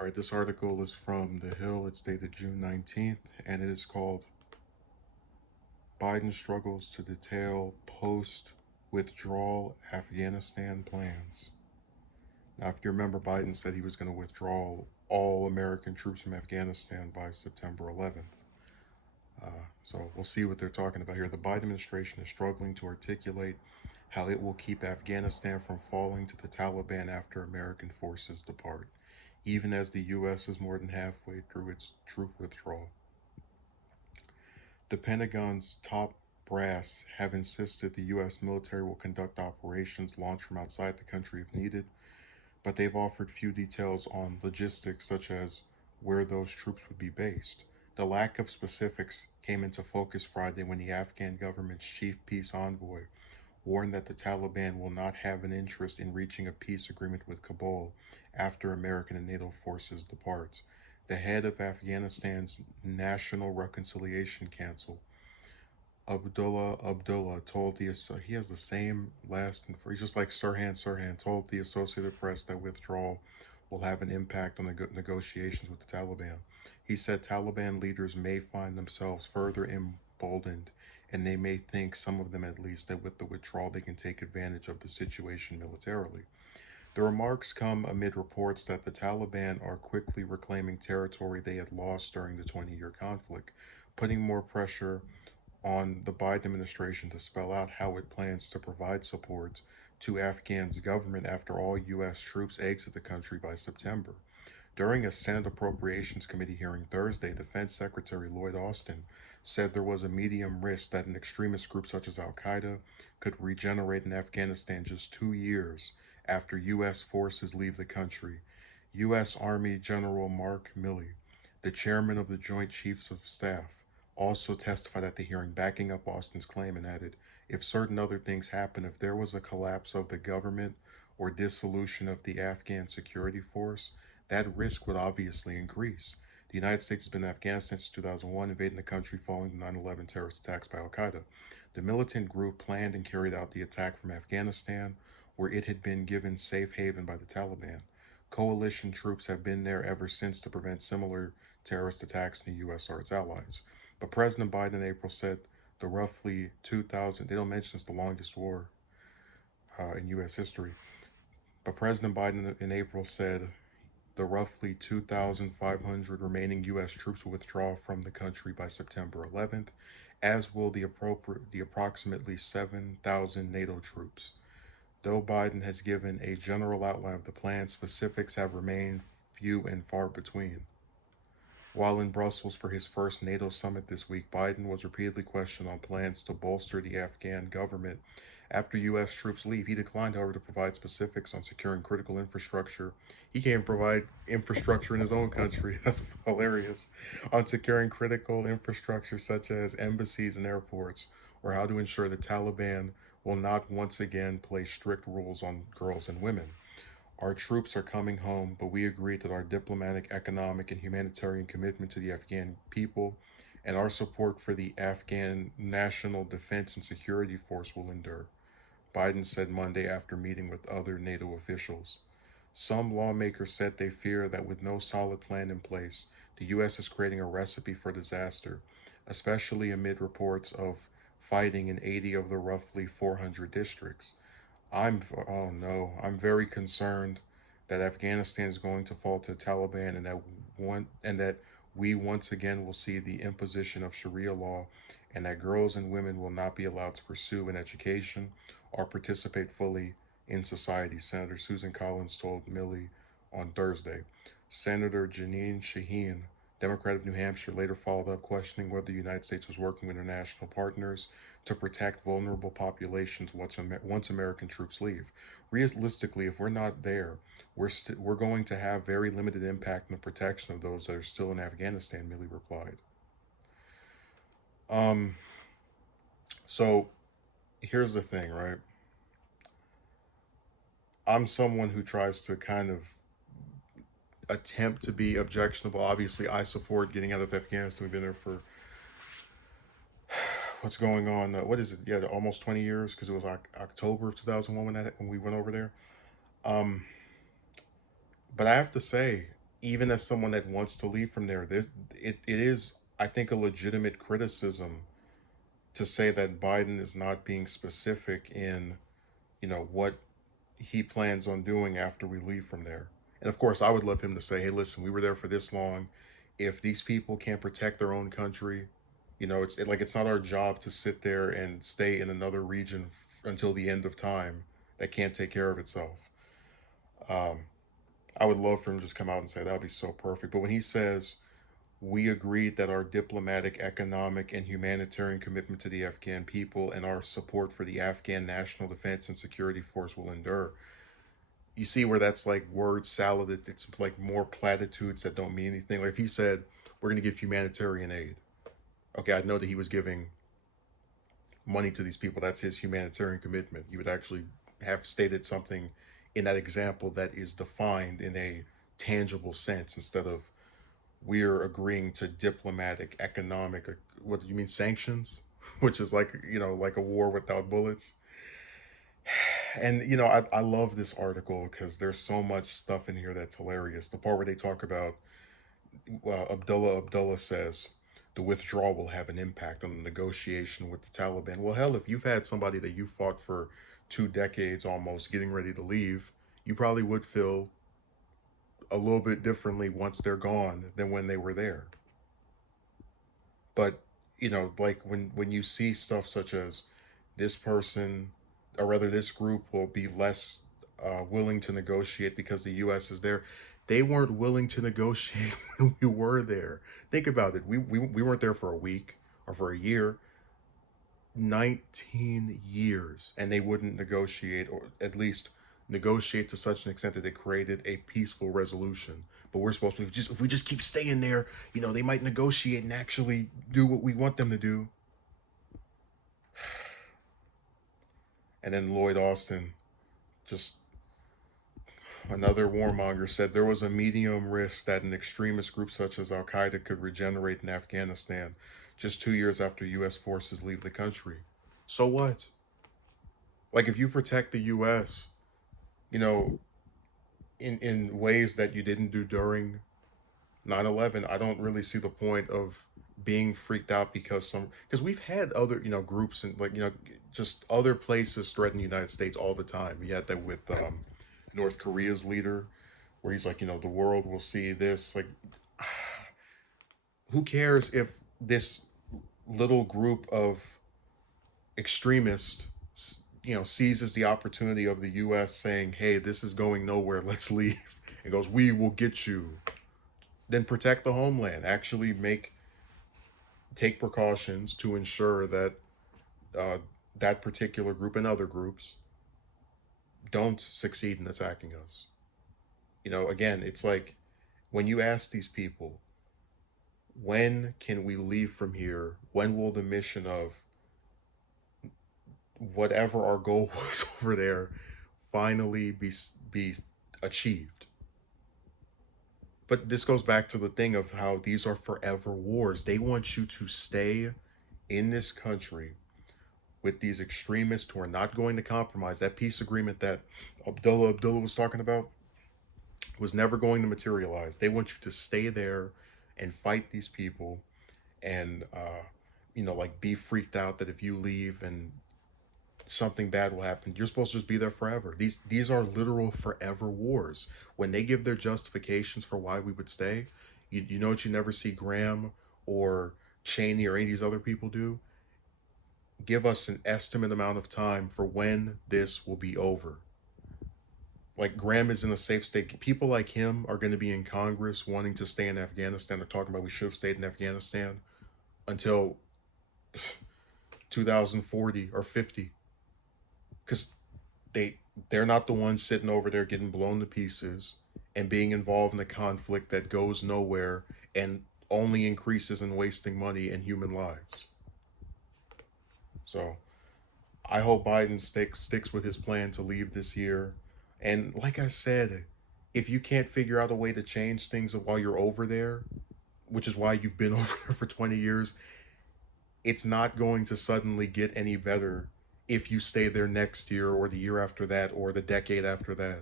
All right, this article is from The Hill. It's dated June 19th, and it is called Biden Struggles to Detail Post-Withdrawal Afghanistan Plans. Now, if you remember, Biden said he was going to withdraw all American troops from Afghanistan by September 11th. So we'll see what they're talking about here. The Biden administration is struggling to articulate how it will keep Afghanistan from falling to the Taliban after American forces depart, even as the U.S. is more than halfway through its troop withdrawal. The Pentagon's top brass have insisted the U.S. military will conduct operations launched from outside the country if needed, but they've offered few details on logistics such as where those troops would be based. The lack of specifics came into focus Friday when the Afghan government's chief peace envoy warned that the Taliban will not have an interest in reaching a peace agreement with Kabul after American and NATO forces depart. The head of Afghanistan's National Reconciliation Council, Abdullah told he has the same last and he's just like Sirhan told the Associated Press that withdrawal will have an impact on the negotiations with the Taliban. He said Taliban leaders may find themselves further emboldened, and they may think, some of them at least, that with the withdrawal they can take advantage of the situation militarily. The remarks come amid reports that the Taliban are quickly reclaiming territory they had lost during the 20-year conflict, putting more pressure on the Biden administration to spell out how it plans to provide support to Afghan's government after all U.S. troops exit the country by September. During a Senate Appropriations Committee hearing Thursday, Defense Secretary Lloyd Austin said there was a medium risk that an extremist group such as Al Qaeda could regenerate in Afghanistan just 2 years after U.S. forces leave the country. U.S. Army General Mark Milley, the chairman of the Joint Chiefs of Staff, also testified at the hearing, backing up Austin's claim, and added, if certain other things happen, if there was a collapse of the government or dissolution of the Afghan security force, that risk would obviously increase. The United States has been in Afghanistan since 2001, invading the country following the 9/11 terrorist attacks by Al Qaeda. The militant group planned and carried out the attack from Afghanistan, where it had been given safe haven by the Taliban. Coalition troops have been there ever since to prevent similar terrorist attacks in the U.S. or its allies. But President Biden in April said the roughly 2,000, they don't mention it's the longest war in U.S. history, but President Biden in April said the roughly 2,500 remaining U.S. troops will withdraw from the country by September 11th, as will the approximately 7,000 NATO troops. Though Biden has given a general outline of the plan, specifics have remained few and far between. While in Brussels for his first NATO summit this week, Biden was repeatedly questioned on plans to bolster the Afghan government after U.S. troops leave. He declined, however, to provide specifics on securing critical infrastructure. He can't provide infrastructure in his own country. That's hilarious. On securing critical infrastructure such as embassies and airports, or how to ensure the Taliban will not once again place strict rules on girls and women. Our troops are coming home, but we agree that our diplomatic, economic, and humanitarian commitment to the Afghan people and our support for the Afghan National Defense and Security Force will endure, Biden said Monday after meeting with other NATO officials. Some lawmakers said they fear that with no solid plan in place, the U.S. is creating a recipe for disaster, especially amid reports of fighting in 80 of the roughly 400 districts. Oh no, I'm very concerned that Afghanistan is going to fall to the Taliban, and that we once again will see the imposition of Sharia law, and that girls and women will not be allowed to pursue an education or participate fully in society, Senator Susan Collins told Milley on Thursday. Senator Janine Shaheen, Democrat of New Hampshire, later followed up questioning whether the United States was working with international partners to protect vulnerable populations once American troops leave. Realistically, if we're not there, we're going to have very limited impact on the protection of those that are still in Afghanistan, Milley replied. Um, so here's the thing, right? I'm someone who tries to kind of attempt to be objectionable. Obviously, I support getting out of Afghanistan. We've been there for what's going on? What is it? Yeah, almost 20 years, because it was like October of 2001 when we went over there. Um, but I have to say, even as someone that wants to leave from there, it is, I think, a legitimate criticism to say that Biden is not being specific in, what he plans on doing after we leave from there. And of course, I would love him to say, hey, listen, we were there for this long. If these people can't protect their own country, like it's not our job to sit there and stay in another region until the end of time that can't take care of itself. Um, I would love for him to just come out and say that would be so perfect. But when he says, we agreed that our diplomatic, economic, and humanitarian commitment to the Afghan people and our support for the Afghan National Defense and Security Force will endure. You see where that's like word salad. It's like more platitudes that don't mean anything. Like if he said, we're going to give humanitarian aid. Okay, I know that he was giving money to these people. That's his humanitarian commitment. He would actually have stated something in that example that is defined in a tangible sense instead of we're agreeing to diplomatic, economic, what do you mean, sanctions? Which is like, like a war without bullets. And, I love this article because there's so much stuff in here that's hilarious. The part where they talk about Abdullah says the withdrawal will have an impact on the negotiation with the Taliban. Well, hell, if you've had somebody that you fought for 2 decades almost getting ready to leave, you probably would feel a little bit differently once they're gone than when they were there. But like when you see stuff such as this person, or rather this group, will be less willing to negotiate because the U.S. is there. They weren't willing to negotiate when we were there. Think about it. We weren't there for a week or for a year. 19 years, and they wouldn't negotiate, or at least negotiate to such an extent that it created a peaceful resolution. But we're supposed to just, if we just keep staying there, they might negotiate and actually do what we want them to do. And then Lloyd Austin, just another warmonger, said there was a medium risk that an extremist group such as Al Qaeda could regenerate in Afghanistan just 2 years after U.S. forces leave the country. So what? Like, if you protect the U.S., you know, in ways that you didn't do during 9/11, I don't really see the point of being freaked out because we've had other, groups and, like, just other places threaten the United States all the time. We had that with North Korea's leader, where he's like, the world will see this. Like, who cares if this little group of extremists, seizes the opportunity of the U.S. saying, hey, this is going nowhere, let's leave, and goes, we will get you. Then protect the homeland. Actually take precautions to ensure that uh, that particular group and other groups don't succeed in attacking us. Again, it's like when you ask these people, when can we leave from here? When will the mission of whatever our goal was over there finally be achieved? But this goes back to the thing of how these are forever wars. They want you to stay in this country with these extremists who are not going to compromise. That peace agreement that Abdullah was talking about was never going to materialize. They want you to stay there and fight these people, and like, be freaked out that if you leave and something bad will happen. You're supposed to just be there forever. These are literal forever wars. When they give their justifications for why we would stay, you know what you never see Graham or Cheney or any of these other people do? Give us an estimate amount of time for when this will be over. Like, Graham is in a safe state. People like him are going to be in Congress wanting to stay in Afghanistan. They're talking about we should have stayed in Afghanistan until 2040 or 50, because they're not the ones sitting over there getting blown to pieces and being involved in a conflict that goes nowhere and only increases in wasting money and human lives. So I hope Biden sticks with his plan to leave this year. And like I said, if you can't figure out a way to change things while you're over there, which is why you've been over there for 20 years, it's not going to suddenly get any better if you stay there next year or the year after that or the decade after that.